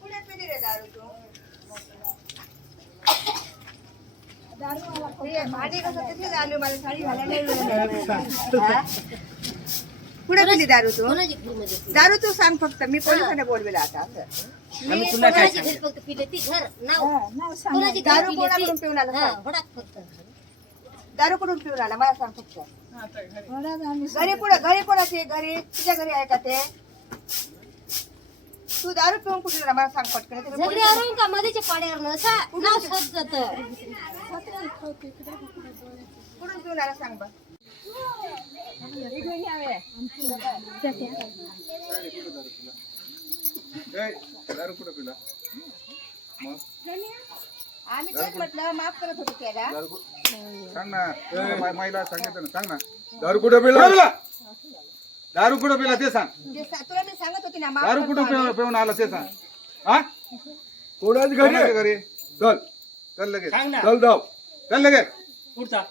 पुढे पिली रे दारू तू? पुढे दारू तू दारू तू सांग फक्त. मी पोलिसांना बोलवेल आता दारू कोणाकडून? पिऊन आला? दारू कुठून पिऊन आला? मला सांग फक्त. घरी. कुठं घरी कोणाचे? घरी? तुझ्या घरी आहे का ते? तू दारू पिऊन कुठे मला सांग पटकन. झगडे का? मध्येच्या पाड्यावर नसा नाव शोधत कुठून पिऊन आला सांग बघ दारू कुठं पिला? मग? आम्ही तेच म्हटलं माफ करत होतो त्याला. सांग ना. महिला सांगितलं ना. सांग ना. दारू कुठं पिला? दारू कुठं पिला ते सांग. ते सा- तुला मी सांगत होती ना दारू कुठं. पिऊन पिऊन आला ते सांग. हा? कोणाची घरी? कोणाच्या आहे? घरी? चल. चल लगेच. सांग ना. चल जाऊ. चल लगेच. पुढचा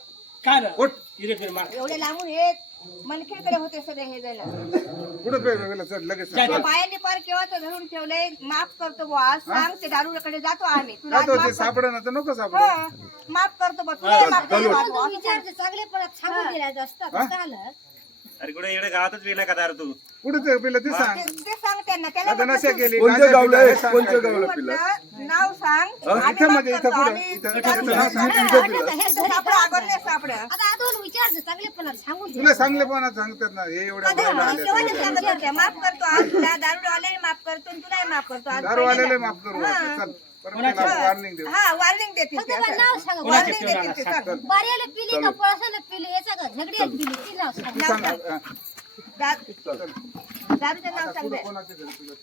काय रे? उठ. इरे फिर मार. एवढे लांबून हे मनखेकडे होते सगळे हे जायला. कुठं पे पिला चल लगेच. सांग. त्या बायांनी पार केव्हाच धरून ठेवलंय. माफ करतो बुवा. आज सांग ते दारूकडे जातो आम्ही. तुला आज जातो ते माफ करतो. सापडा ना तर नको सापड. हो, माफ करतो तुला माफ चांगले पण सांगून दिला हा? आलं अरे कुठे इकडे गावातच पिला का दारू तू? कुठं पिला? ते सांग. ते ते सांग त्यांना. त्याला आता म्हटलं नशा तू- केली. कोणत्या गांजा गावला पिला, आहे? हे सांग. कोणत्या काय. गावाला पिला? म्हटलं, नाव सांग. आम्ही इथं म्हणजे इथं. सापडं, नाही सापडं. आता तुला सांगले पण सांगतात ना हे एवढ्या कधी सांगत होत्या, माफ करतो. आज तुला दारूवाल्याही माफ करतो आणि तुलाही माफ करतो. आज दारू आलेले पहिल्यांदा. माफ करू. आता. चल. देऊ. हा वॉर्निंग देतील ते वॉर्निंग देतील ते पिली का पळसाला पिली झगड्यात पिली ती नाव सांग. सांग हा. दा- दारूचं नाव सांग दे. कोणाच्या घरी तुझ्या?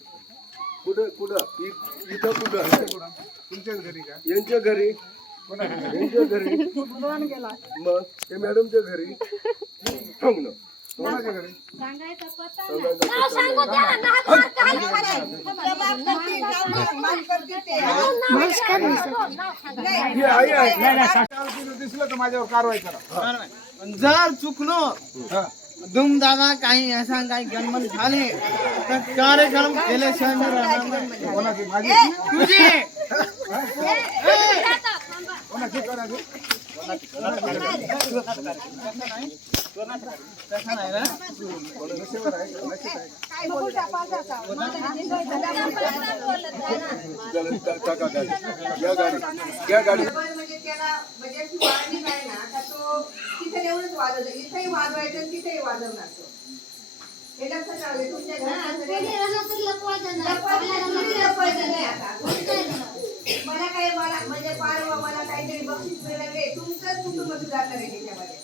कुठं कुठं? इ- इथं कुठं? तुमच्याच घरी का? यांच्या घरी. यांच्या घरी. मग? ते मॅडमच्या घरी. ना. नाव सांगू द्या नाव काय नाव सांग. नाव सांगा दिसलं तर माझ्यावर कारवाई करा. जर चुकलो धूमधामा काही असा काही गणमन झाले तर कार्यक्रम केल्याशिवाय मी राहणार नाही. कोणाची? माझी? तुझी! कोणाची या गाडी या गाडी पण म्हणजे त्याला म्हणजे अशी वाढली नाही ना तर तो तिथे येऊनच वाजवतो इथेही वाजवायचं आणि तिथेही वाजवणार तो हे लक्षात राहू दे तुमच्या घरात सगळे लपवायचं नाही आता. मला काय मला म्हणजे पार मला काहीतरी कुटुंब सुधारणार आहे त्याच्यामध्ये.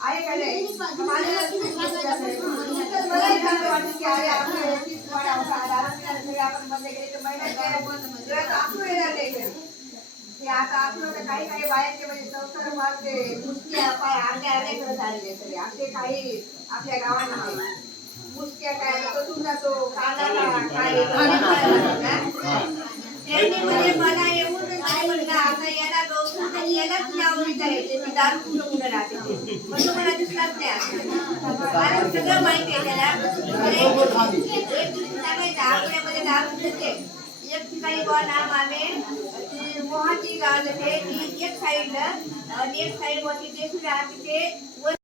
आहे का नाही? माझं तुमचंच मलाही चांगलं वाटतं की अरे आपण व्यवस्थित वाढावं का? दारू पिणारे सगळे आपण बंद केले तर महिन्यात घरात असू येणार नाही घरी. ते आता आपलं तर काही काही बायांचे म्हणजे संसार मारते मुसक्या पाय अर्ध्या अर्ध्या करत आलेले सगळे. असे काही आपल्या गावांमध्ये. मुसक्या काय कसून जातो कानाला काय त्यांनी म्हणजे मला येऊन काय म्हणलं आता याला गौतम आणि यालाच नाव विचारायचे की दारू कुठं कुठं राहते ते. मग तो मला दिसलाच नाही आता. कारण सगळं माहिती आहे त्याला तर एक दिवशी- एक दिवशी सांगायचं आपल्यामध्ये दारू मिळते एक ठिकाणी बुवा नाव आले ती मोहाची गाव ते ती एक साईडला आणि एक साईड वरती जे सुद्धा तिथे वर